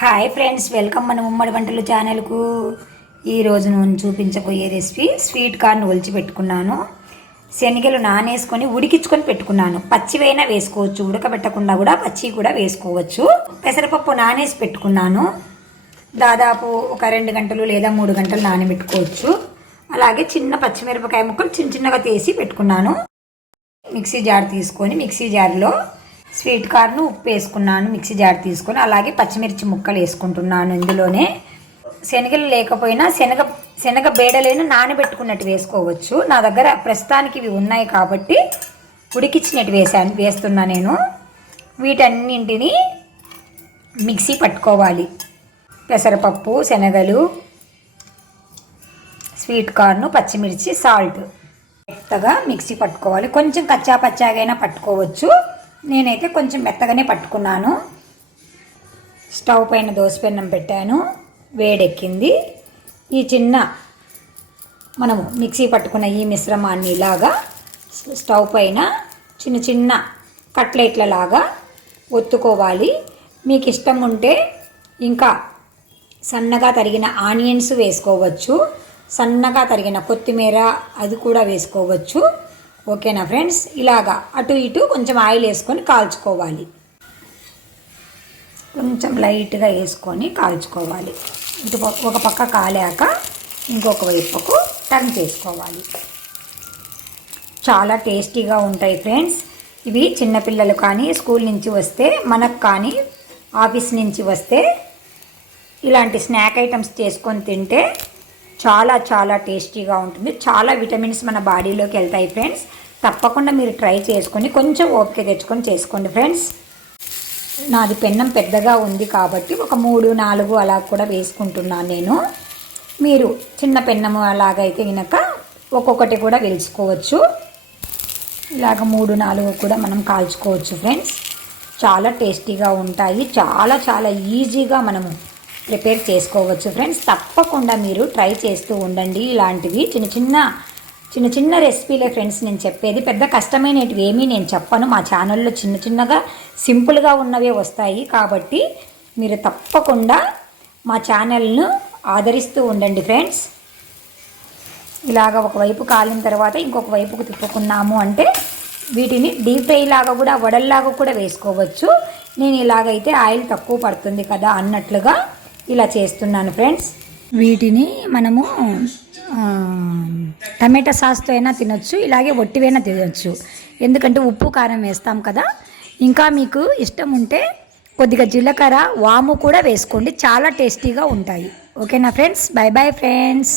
Hi friends, welcome మన ఉమ్మడి వంటలు ఛానల్కు. ఈరోజు నేను చూపించబోయే రెసిపీ స్వీట్ కార్న్ ఒలిచి పెట్టుకున్నాను. శనగలు నానేసుకొని ఉడికించుకొని పెట్టుకున్నాను. పచ్చివైనా వేసుకోవచ్చు, ఉడకబెట్టకుండా కూడా పచ్చి కూడా వేసుకోవచ్చు. పెసరపప్పు నానేసి పెట్టుకున్నాను. దాదాపు ఒక 2 గంటలు లేదా 3 గంటలు నానబెట్టుకోవచ్చు. అలాగే చిన్న పచ్చిమిరపకాయ ముక్కలు చిన్న చిన్నగా తీసి పెట్టుకున్నాను. మిక్సీ జార్ తీసుకొని మిక్సీ జార్లో స్వీట్ కార్న్ ఉప్పు వేసుకున్నాను. మిక్సీ జార్ తీసుకొని అలాగే పచ్చిమిర్చి ముక్కలు వేసుకుంటున్నాను. ఇందులోనే శనగలు లేకపోయినా శనగ బేడలైనా నానబెట్టుకున్నట్టు వేసుకోవచ్చు. నా దగ్గర ప్రస్తుతానికి ఇవి ఉన్నాయి కాబట్టి ఉడికిచ్చినట్టు వేస్తున్నా నేను. వీటన్నింటినీ మిక్సీ పట్టుకోవాలి. పెసరపప్పు, శనగలు, స్వీట్ కార్న్, పచ్చిమిర్చి, సాల్ట్ మెత్తగా మిక్సీ పట్టుకోవాలి. కొంచెం కచ్చా పచ్చాగైనా పట్టుకోవచ్చు. నేనైతే కొంచెం మెత్తగానే పట్టుకున్నాను. స్టవ్ పైన దోసపెన్నం పెట్టాను, వేడెక్కింది. ఈ మనము మిక్సీ పట్టుకున్న ఈ మిశ్రమాన్ని ఇలాగా స్టవ్ పైన చిన్న చిన్న కట్లెట్లలాగా ఒత్తుకోవాలి. మీకు ఇష్టం ఉంటే ఇంకా సన్నగా తరిగిన ఆనియన్స్ వేసుకోవచ్చు, సన్నగా తరిగిన కొత్తిమీర అది కూడా వేసుకోవచ్చు. ఓకేనా ఫ్రెండ్స్, ఇలాగా అటు ఇటు కొంచెం ఆయిల్ వేసుకొని కాల్చుకోవాలి. కొంచెం లైట్గా వేసుకొని కాల్చుకోవాలి. ఇటు ఒక పక్క కాలాక ఇంకొక వైపుకు టర్న్ చేసుకోవాలి. చాలా టేస్టీగా ఉంటాయి ఫ్రెండ్స్. ఇవి చిన్నపిల్లలు కానీ స్కూల్ నుంచి వస్తే, మనకు కానీ ఆఫీస్ నుంచి వస్తే ఇలాంటి స్నాక్ ఐటమ్స్ చేసుకొని తింటే చాలా చాలా టేస్టీగా ఉంటుంది. చాలా విటమిన్స్ మన బాడీలోకి వెళ్తాయి ఫ్రెండ్స్. తప్పకుండా మీరు ట్రై చేసుకొని కొంచెం ఓపిక తెచ్చుకొని చేసుకోండి ఫ్రెండ్స్. నాది పెన్నం పెద్దగా ఉంది కాబట్టి ఒక 3-4 అలా కూడా వేసుకుంటున్నాను నేను. మీరు చిన్న పెన్నము అలాగైతే కనుక ఒక్కొక్కటి కూడా వేసుకోవచ్చు. ఇలాగ 3-4 కూడా మనం కాల్చుకోవచ్చు ఫ్రెండ్స్. చాలా టేస్టీగా ఉంటాయి. చాలా చాలా ఈజీగా మనము ప్రిపేర్ చేసుకోవచ్చు ఫ్రెండ్స్. తప్పకుండా మీరు ట్రై చేస్తూ ఉండండి. ఇలాంటివి చిన్న చిన్న రెసిపీలే ఫ్రెండ్స్ నేను చెప్పేది. పెద్ద కష్టమైనవి ఏమీ నేను చెప్పను. మా ఛానల్లో చిన్నగా సింపుల్గా ఉన్నవే వస్తాయి. కాబట్టి మీరు తప్పకుండా మా ఛానల్ను ఆదరిస్తూ ఉండండి ఫ్రెండ్స్. ఇలాగ ఒకవైపు కాలిన తర్వాత ఇంకొక వైపుకు తిప్పుకున్నాము అంటే వీటిని డీప్ ఫ్రై లాగా కూడా, వడల్లాగా కూడా వేసుకోవచ్చు. నేను ఇలాగైతే ఆయిల్ తక్కువ పడుతుంది కదా అన్నట్లుగా ఇలా చేస్తున్నాను ఫ్రెండ్స్. వీటిని మనము టమాటా సాస్తో అయినా తినొచ్చు, ఇలాగే ఒట్టివైనా తినొచ్చు. ఎందుకంటే ఉప్పు కారం వేస్తాం కదా. ఇంకా మీకు ఇష్టం ఉంటే కొద్దిగా జీలకర్ర, వాము కూడా వేసుకోండి. చాలా టేస్టీగా ఉంటాయి. ఓకేనా ఫ్రెండ్స్, బై బై ఫ్రెండ్స్.